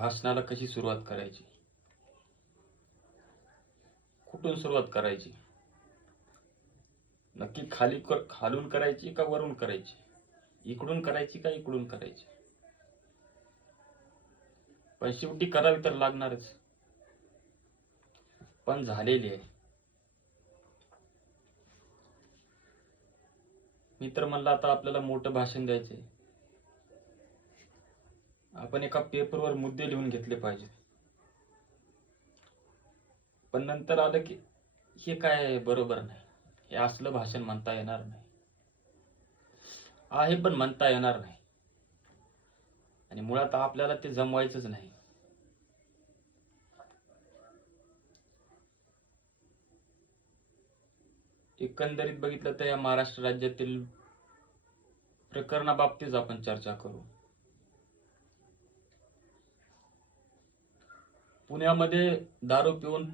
भाषणाला कशी सुरुवात करायची, कुठून सुरुवात करायची, नक्की खालून करायची का वरून करायची, इकडून करायची का इकडून करायची, पण शेवटी करावी तर लागणारच. पण झालेली आहे. मी तर म्हणलं आता आपल्याला मोठं भाषण द्यायचंय, आपण एका पेपरवर मुद्दे लिहून घेतले पाहिजे. पण नंतर आलं की हे काय बरोबर नाही, हे असलं भाषण म्हणता येणार नाही, आहे पण म्हणता येणार नाही, आणि मुळात आपल्याला ते जमवायचंच नाही. एकंदरीत बघितलं तर या महाराष्ट्र राज्यातील प्रकरणाबाबतीत आपण चर्चा करू. पुण्यामध्ये दारू पिऊन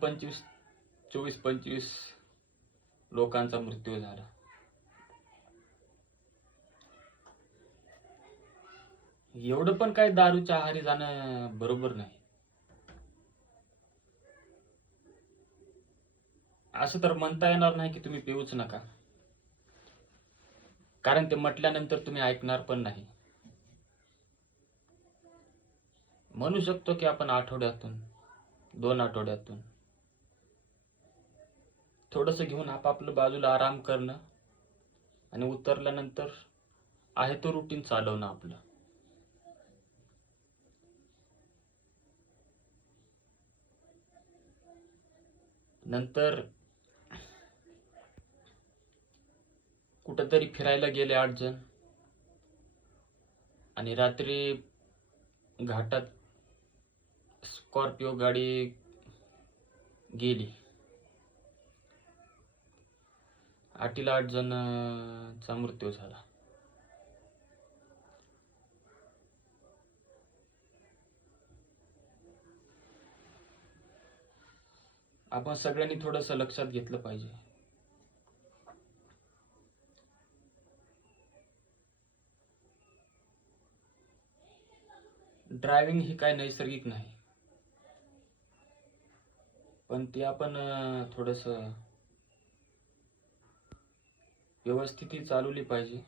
24-25 लोकांचा मृत्यू झाला. एवढं पण काय दारूच्या आहारी जाणं बरोबर नाही. असं तर म्हणता येणार नाही की तुम्ही पिऊच नका, कारण ते म्हटल्यानंतर तुम्ही ऐकणार पण नाही. म्हणू शकतो की आपण आठवड्यातून 2 आठवड्यातून थोडस घेऊन आपापलं बाजूला आराम करणं आणि उतरल्यानंतर आहे तो रुटीन चालवणं आपलं. नंतर कुठंतरी फिरायला गेले 8 जण आणि रात्री घाटात स्कॉर्पिओ गाडी गेली, 8 जणांचा मृत्यू झाला. आपण सगळ्यांनी थोडंसं लक्षात घेतलं पाहिजे. ड्रायव्हिंग ही काय नैसर्गिक नाही, पण ते आपण थोडंसं व्यवस्थित चालवली पाहिजे.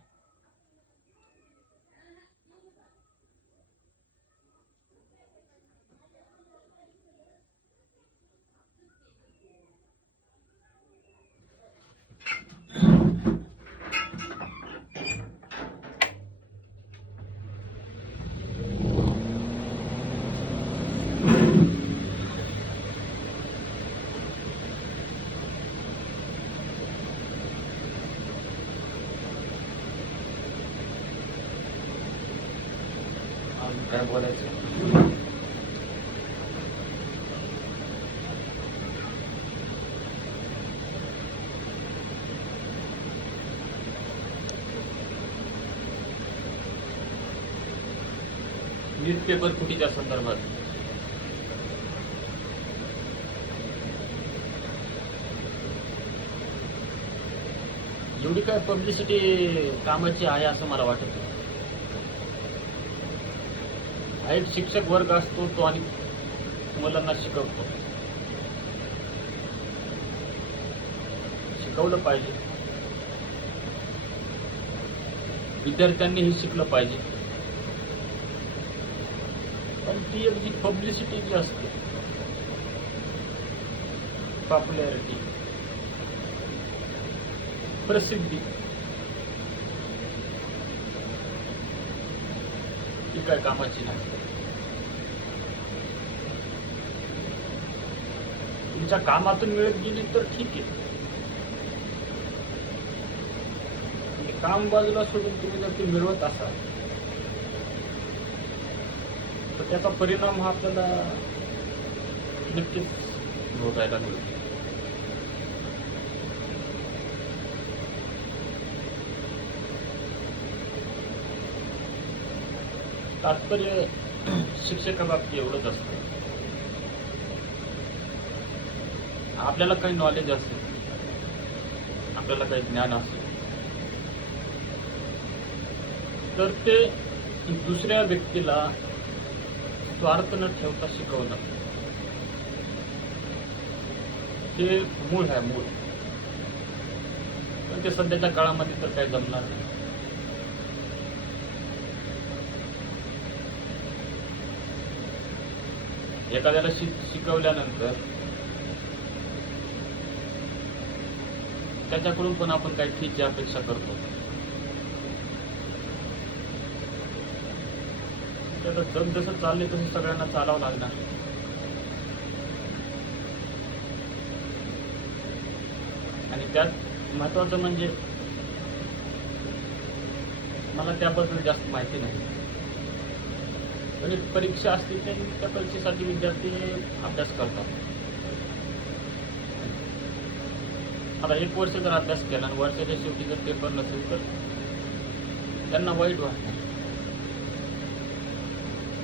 काय बोलायचं, न्यूजपेपर फुटीच्या संदर्भात एवढी काय पब्लिसिटी कामाची आहे असं मला वाटत नाही. एक शिक्षक वर्ग असतो तो आणि मुलांना शिकवलं पाहिजे, विद्यार्थ्यांनीही शिकलं पाहिजे. पण ती एक जी पब्लिसिटी जी असते, पॉप्युलॅरिटी, प्रसिद्धी, ती काय कामाची नाही. तुमच्या कामातून मिळत गेली तर ठीक आहे, काम बाजूला सोडून तुम्ही जर ते मिळवत असाल तर त्याचा परिणाम हा आपल्याला नक्कीच भोगायला मिळतो. तात्पर्य शिक्षकाबाबतीत एवढंच असतं, आपल्याला काही नॉलेज असेल, आपल्याला काही ज्ञान असेल तर ते दुसऱ्या व्यक्तीला स्वार्थ न ठेवता शिकवणं हे मूळ आहे, मूळ. पण ते सध्याच्या काळामध्ये तर काही जमणार नाही. एखाद्याला शिकवल्यानंतर त्याच्याकडून पण आपण काही फीची अपेक्षा करतो. तर जग जसं चाललंय तसं सगळ्यांना चालावं लागणार. आणि त्यात महत्वाचं म्हणजे मला त्याबद्दल जास्त माहिती नाही. पण एक परीक्षा असते त्या परीक्षेसाठी विद्यार्थी अभ्यास करतात. आता 1 वर्ष जर अभ्यास केला आणि वर्षाच्या शेवटी जर पेपर नसेल तर त्यांना वाईट वाटतं.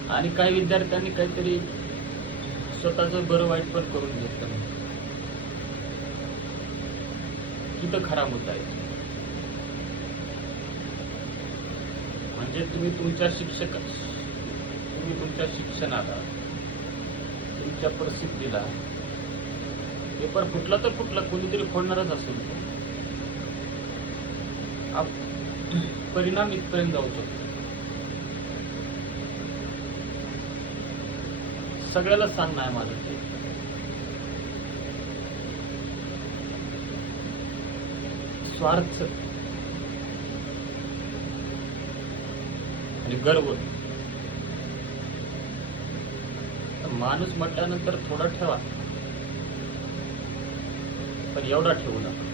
आणि काही विद्यार्थ्यांनी काहीतरी स्वतःचं बरं वाईट पण करून घेतलं. तिथं खरा मुद्दा आहे. म्हणजे तुम्ही तुमच्या शिक्षणाला, तुमच्या प्रसिद्धीला पेपर फुटला तर फुटला, कोणीतरी फोडणारच असेल. परिणाम इथपर्यंत जाऊ शकतो. सगळ्याला सांगणं आहे माझं ते. स्वार्थ आणि गर्व, माणूस म्हटल्यानंतर थोडा ठेवा, पण एवढा ठेवू नका.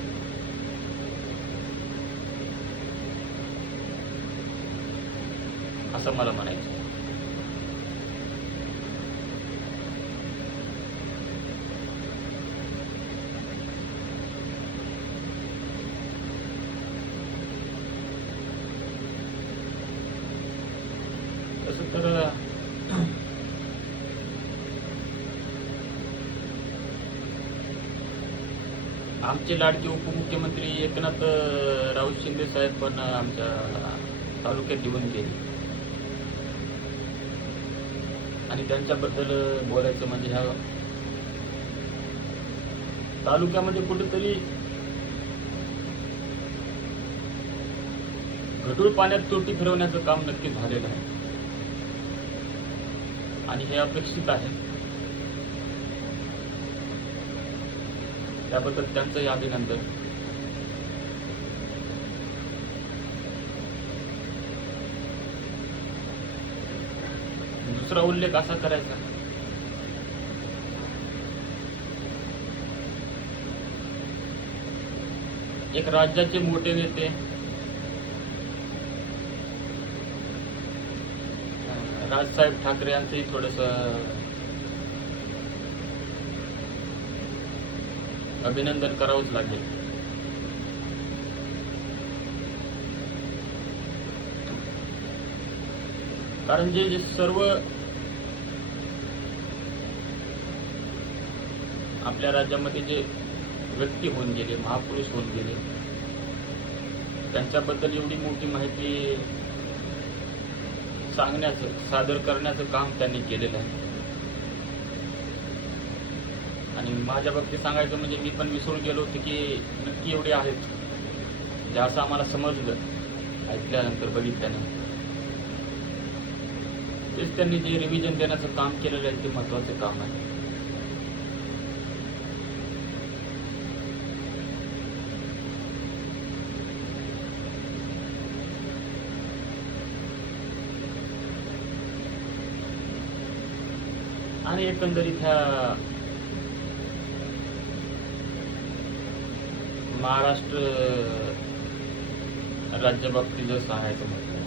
असं मला म्हणायचं. तसं तर आमचे लाडके उपमुख्यमंत्री एकनाथ राऊत शिंदे साहेब पण आमच्या तालुक्यात येऊन गेले. आणि त्यांच्याबद्दल बोलायचं म्हणजे ह्या तालुक्यामध्ये कुठेतरी गढूळ पाण्यात तोटी फिरवण्याचं काम नक्की झालेलं आहे. आणि हे अपेक्षित आहे. त्याबद्दल त्यांचंही अभिनंदन. दुसरा उल्लेख असा करायचा, एक राज्याचे मोठे नेते राजसाहेब ठाकरे यांचंही थोडंसं अभिनंदन करावंच लागेल. कारण जे सर्व आपल्या राज्यामध्ये जे व्यक्ती होऊन गेले, महापुरुष होऊन गेले, त्यांच्याबद्दल एवढी मोठी माहिती सांगण्याचं, सादर करण्याचं काम त्यांनी केलेलं आहे. आणि माझ्या बाबतीत सांगायचं म्हणजे मी पण विसरून गेलो होतो की नक्की एवढे आहेत, जे असं आम्हाला समजलं ऐकल्यानंतर, बघितल्यानंतर. तेच त्यांनी जे रिव्हिजन देण्याचं काम केलेलं आहे ते महत्वाचं काम आहे. आणि एकंदरीत ह्या महाराष्ट्र राज्याबाबतीत जसं आहे तो म्हटलं,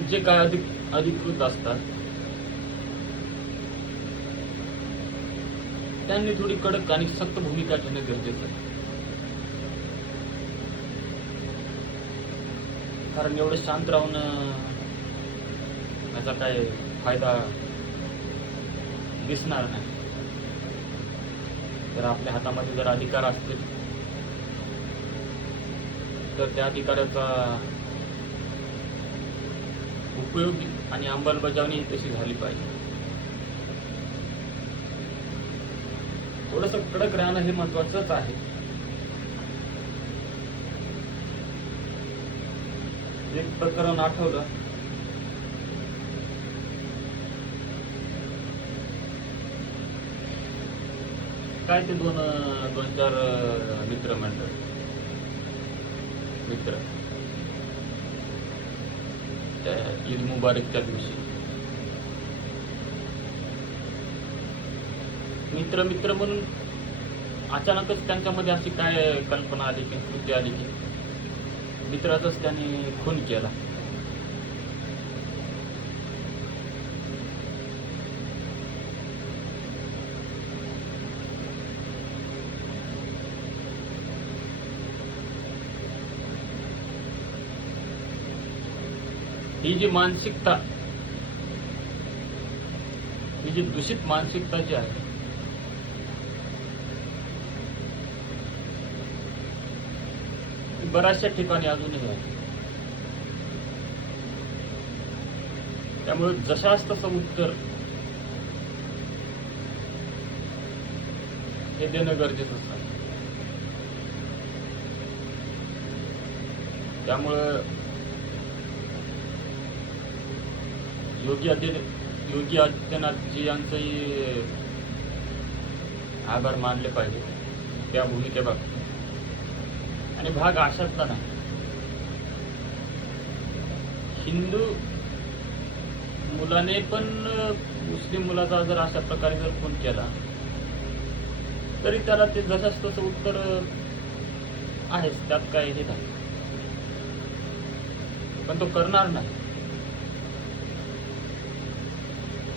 जे काय अधिकृत असतात त्यांनी थोडी कडक आणि सक्त भूमिका घेणं गरजेचं आहे. कारण एवढं शांत राहून याचा काय फायदा दिसणार नाही. जर आपल्या हातामध्ये जर अधिकार असतील तर त्या अधिकाराचा उपयोगी आणि अंमलबजावणी तशी झाली पाहिजे. थोडंसं कडक राहणं हे महत्वाचंच आहे. एक प्रकरण आठवलं, काय ते दोन चार मित्र त्या ईद मुबारकच्या दिवशी मित्र म्हणून अचानकच त्यांच्यामध्ये अशी काय कल्पना आली की कृती आली की मित्राचाच त्यांनी खून केला. ही जी मानसिकता, ही जी दूषित मानसिकता जी आहे, बऱ्याचशा ठिकाणी अजूनही आहे. त्यामुळे जशाच तसं उत्तर हे देणं गरजेचं असतं. त्यामुळं योगी आदित्यनाथजी यांचंही आभार मानले पाहिजे त्या भूमिकेबाबत. आणि भाग अशातला नाही, हिंदू मुलाने पण मुस्लिम मुलाचा जर अशा प्रकारे जर खून केला तरी त्याला ते जसंच तसं उत्तर आहेच, त्यात काय हे नाही. पण तो करणार नाही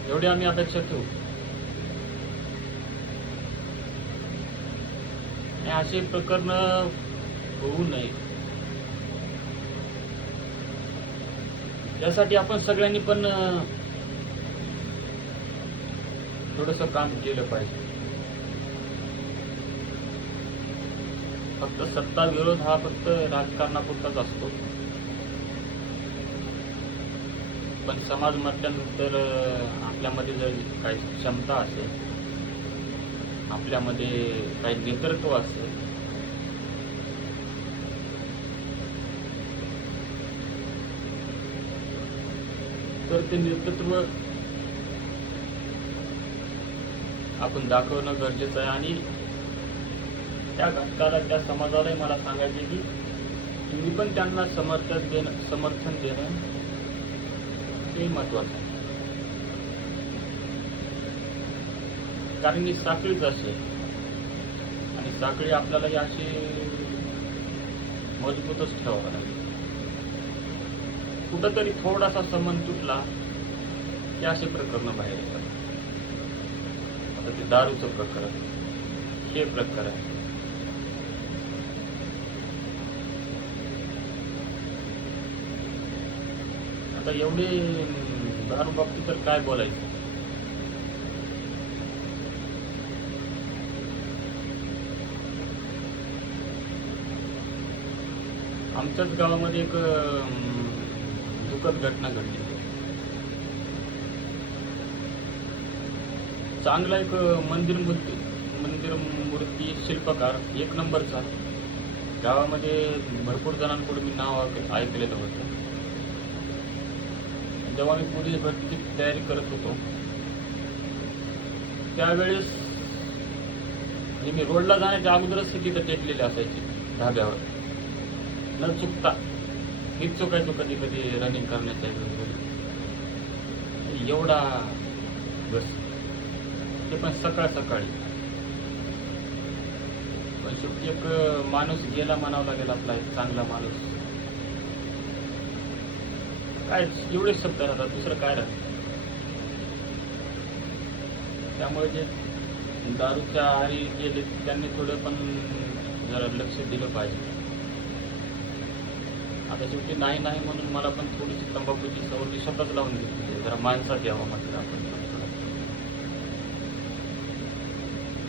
एवढी आम्ही अपेक्षा ठेवू. अशी प्रकरण होऊ नये यासाठी आपण सगळ्यांनी पण थोडंसं काम केलं पाहिजे. फक्त सत्ता विरोध हा फक्त राजकारणापुरताच असतो, पण समाज म्हटल्यानंतर आपल्यामध्ये जर काही क्षमता असेल, आपल्यामध्ये काही नेतृत्व असेल, तर ते नेतृत्व आपण दाखवणं गरजेचं आहे. आणि त्या घटकाला, त्या समाजालाही मला सांगायचे की तुम्ही पण त्यांना समर्थन देणं हे महत्वाचं आहे. कारण ही साखळीच अशी आहे आणि साखळी आपल्याला अशी मजबूतच ठेवावं लागेल. कुठंतरी थोडासा संबंध तुटला की असे प्रकरण बाहेर येतात. आता ते दारूचं प्रकरण, हे प्रकरण, आता एवढे दारू बाबतीत तर काय बोलायचं. आमच्याच गावामध्ये एक दुःखद घटना घडली. चांगला एक मंदिर मूर्ती शिल्पकार, एक नंबरचा, गावामध्ये भरपूर जणांकडून मी नाव ऐकलेलं होतं. जेव्हा मी पोलीस भरतीची तयारी करत होतो त्यावेळेस मी रोडला जाण्याच्या अगोदरच तिथं टेकलेले असायचे धाब्यावर, न चुकता. मीच चुकायचो कधी कधी रनिंग करण्याच्या एवढा बस, ते पण सकाळी. पण शेवटी एक माणूस गेला म्हणावा लागेल, आपला एक चांगला माणूस. काय एवढे शब्द राहतात, दुसरं काय राहतं. त्यामुळे जे दारूच्या आहारी गेले त्यांनी थोडं पण जरा लक्ष दिलं पाहिजे. आता शेवटी नाही म्हणून मला पण थोडीशी तंबाखूची सवय स्वतःच लावून घेतली. जरा माणसात यावं म्हटलं आपण.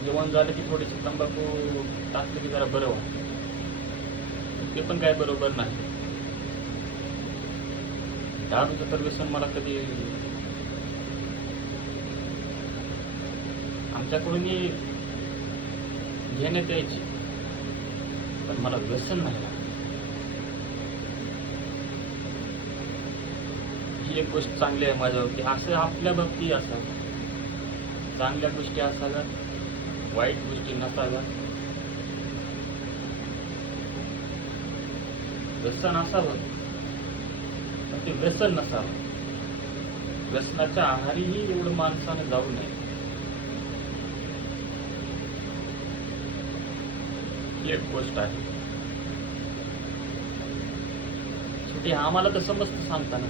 जेवण झालं की थोडीशी तंबाखू टाकली की जरा बरं वाटतं. ते पण काय बरोबर नाही. दारूचं तर व्यसन मला कधी आमच्याकडूनही घेण्यात यायची, पण मला व्यसन नाही लागलं. ही एक गोष्ट चांगली आहे माझ्यावरती. असं आपल्या बाबतीत असावं, चांगल्या गोष्टी असाव्यात, वाईट गोष्टी नसाव्यात. व्यसन असावं पण ते व्यसन नसावं. व्यसनाच्या आहारीही एवढं माणसाने जाऊ नये, ही एक गोष्ट आहे. शेवटी आम्हाला तर समजतं सांगताना,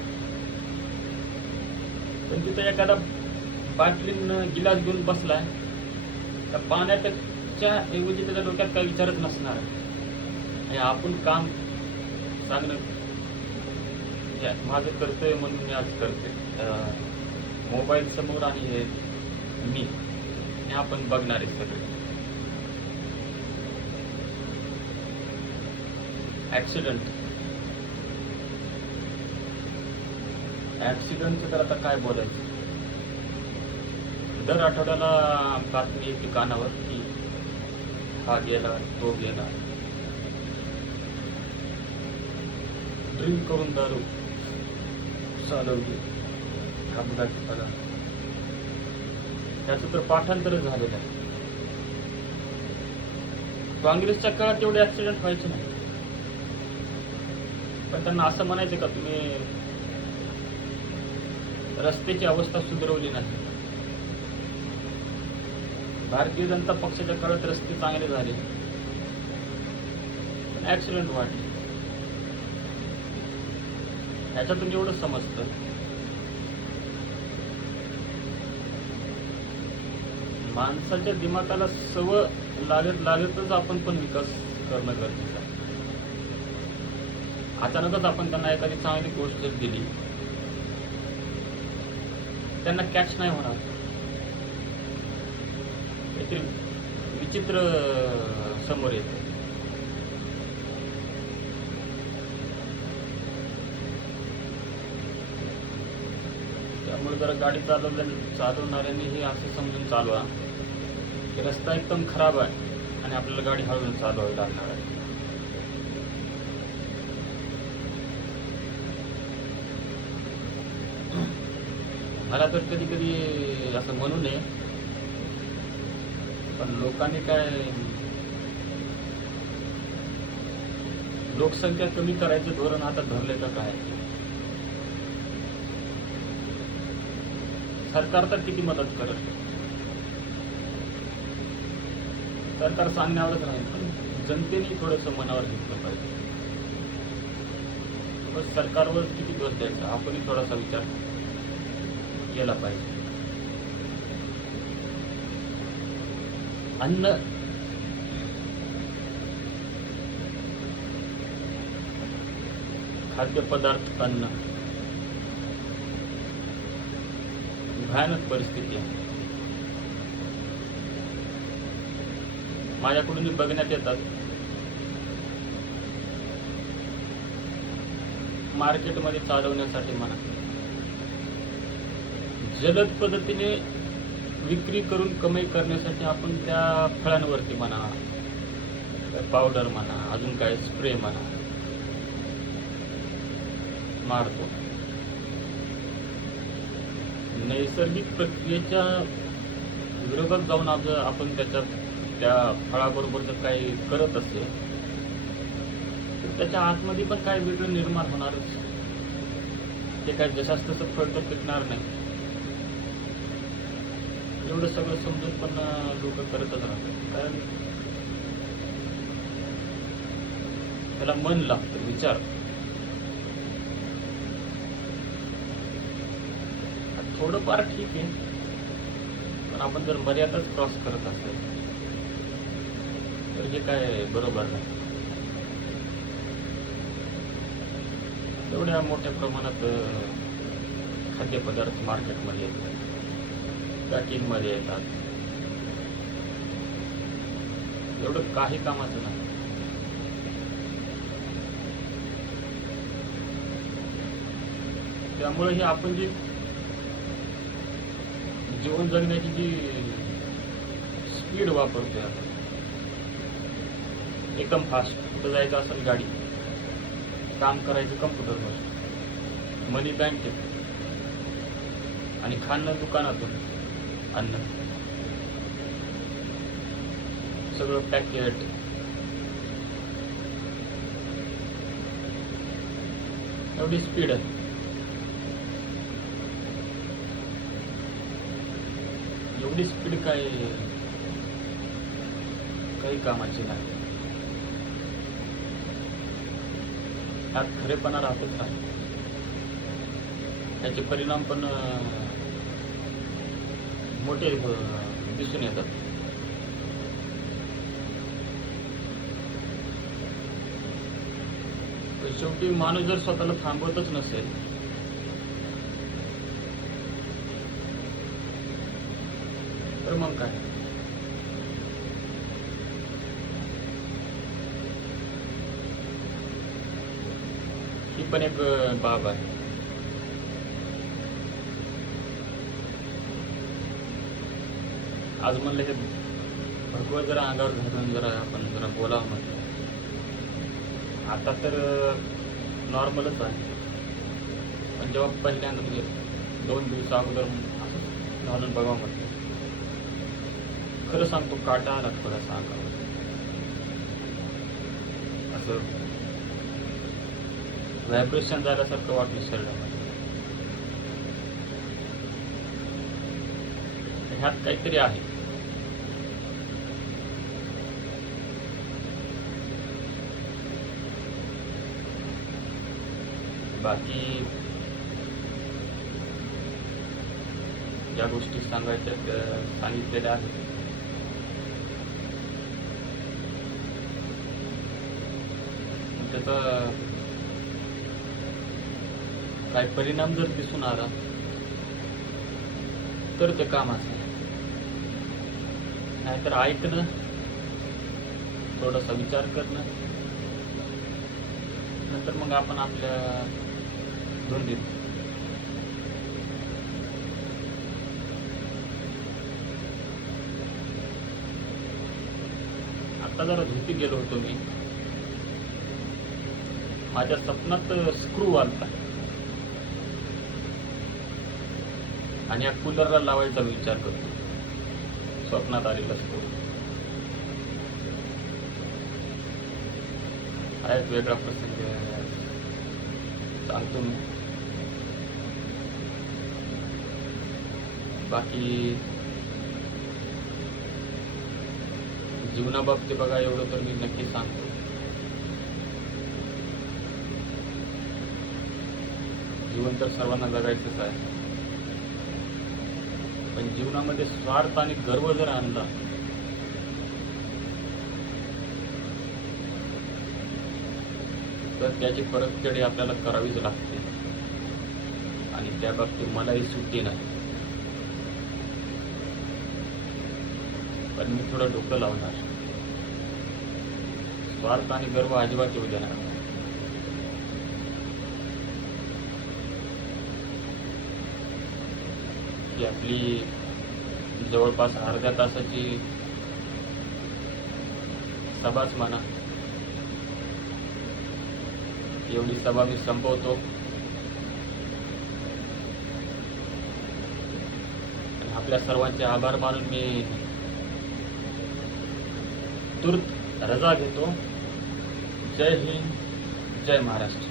पण तिथं एखादा बाटलीनं गिलास घेऊन बसलाय, त्या पाण्याच्या ऐवजी त्याच्या डोक्यात काही विचारच नसणार आहे. आणि आपण काम सांगणं माझं कर्तव्य म्हणून मी आज करते. मोबाईल समोर आणि मी हे आपण बघणारे सगळे. ऍक्सिडेंटचं तर आता काय बोलायचं. दर आठवड्याला बातमी येते कानावर की हा गेला, तो गेला, ड्रिंक करून दारू चालवली, अपघात झाला. त्याचं तर पाठांतरच झालेलं आहे. काँग्रेसच्या काळात एवढे ऍक्सिडेंट व्हायचे नाही, पण त्यांना असं म्हणायचं का तुम्ही रस्त्याची अवस्था सुधारवली नाही. भारतीय जनता पक्षाच्या काळात रस्ते चांगले झाले, पण ऍक्सिडेंट वाढले. ह्याच्यातून एवढं समजतं माणसाच्या दिमागाला सवय लागतच आपण पण विकास करणं गरजेचं आहे. अचानकच आपण त्यांना एखादी चांगली गोष्ट दिली, त्यांना कॅच नाही होणार. काहीतरी विचित्र समोर येते. त्यामुळे जरा गाडी चालवणाऱ्यांनी हे असं समजून चालवा की रस्ता एकदम खराब आहे आणि आपल्याला गाडी हळून चालवावी लागणार आहे. मला तर कधी कधी असं म्हणू नये, पण लोकांनी काय लोकसंख्या कमी करायचं धोरण आता धरले का काय? सरकार तर किती मदत करत, सरकार सांगण्यावरच राहील, पण जनतेने थोडंसं मनावर घेतलं पाहिजे. बस सरकारवर किती दोष द्यायचा, आपणही थोडासा विचार केला पाहिजे. अन्न खाद्यपदार्थ, अन्न भयानक परिस्थिती आहे. माझ्याकडून बघण्यात येतात, मार्केटमध्ये चालवण्यासाठी म्हणा, जलद पद्धतीने विक्री करून कमाई करण्यासाठी आपण त्या फळांवरती म्हणा, पावडर म्हणा, अजून काय स्प्रे म्हणा मारतो. नैसर्गिक प्रक्रियेच्या विरोधात जाऊन आपण त्या फळाबरोबर जर काही करत असेल तर त्याच्या आतमध्ये पण काय वेगळं निर्माण होणारच. ते काय जशाच तसं फळ तर पिकणार नाही. एवढं सगळं समजून पण लोक करतच राहतात, कारण त्याला मन लागतं, विचार. थोडंफार ठीक आहे, पण आपण जर मर्यादाच क्रॉस करत असेल तर हे काय बरोबर नाही. एवढ्या मोठ्या प्रमाणात खाद्यपदार्थ मार्केटमध्ये येतात, पॅकिंगमध्ये येतात, एवढं काही कामाचं नाही. त्यामुळे हे आपण जी जीवन जगण्याची जी स्पीड वापरतोय आपण एकदम फास्ट, कुठं जायचं असेल गाडी, काम करायचं कम्प्युटरवर, मनी बँकेत आणि खाणं दुकानातून, अन्न सगळं पॅकेट, एवढी स्पीड आहे. एवढी स्पीड काही कामाची नाही. त्यात खरेपणा राहतच नाही. त्याचे परिणाम पण मोठे दिसून येतात. शेवटी माणूस जर स्वतःला थांबवतच नसेल तर मग काय. ही पण एक बाब आहे. आज म्हणलं हे भगवं जरा अंगावर घालून आपण बोलावं म्हटलं. आता तर नॉर्मलच आहे, पण जेव्हा पहिल्यांदा म्हणजे 2 दिवसा अगोदर असं घालून बघावं म्हटलं, खरं सांगतो काटा आला थोडासा अंगावर. असं व्हायब्रेशन झाल्यासारखं वाटलं शरीरामध्ये. ह्यात काहीतरी आहे. बाकी ज्या गोष्टी सांगायच्या सांगितलेल्या आहेत, त्याचा काय परिणाम जर दिसून आला तर ते कामाचं आहे. नाहीतर ऐकणं, थोडासा विचार करणं, नंतर मग आपण आपल्या धुंदीत. आता जरा झोपी गेलो होतो मी. माझ्या स्वप्नात स्क्रू आलता आणि या कूलरला लावायचा विचार करतो. स्वप्नात आलेला स्क्रू हा एक वेगळा प्रसंग सांगतो मी. बाकी जीवनाबाबतीत बघा, एवढं तर मी नक्की सांगतो, जीवन तर सर्वांना जगायचंच आहे, पण जीवनामध्ये स्वार्थ आणि गर्व जर आणला तर त्याची परतफेड आपल्याला करावीच लागते. आणि त्या बाबतीत मलाही सुट्टी नाही. पण मी थोडं डोकं लावणार. स्वार्थ आणि गर्व अजिबात येऊ देणार. ही आपली जवळपास अर्ध्या तासाची सभाच म्हणा, एवढी सभा मी संपवतो. आपल्या सर्वांचे आभार मानून मी तुर्त रजा घेतो. जय हिंद, जय महाराष्ट्र.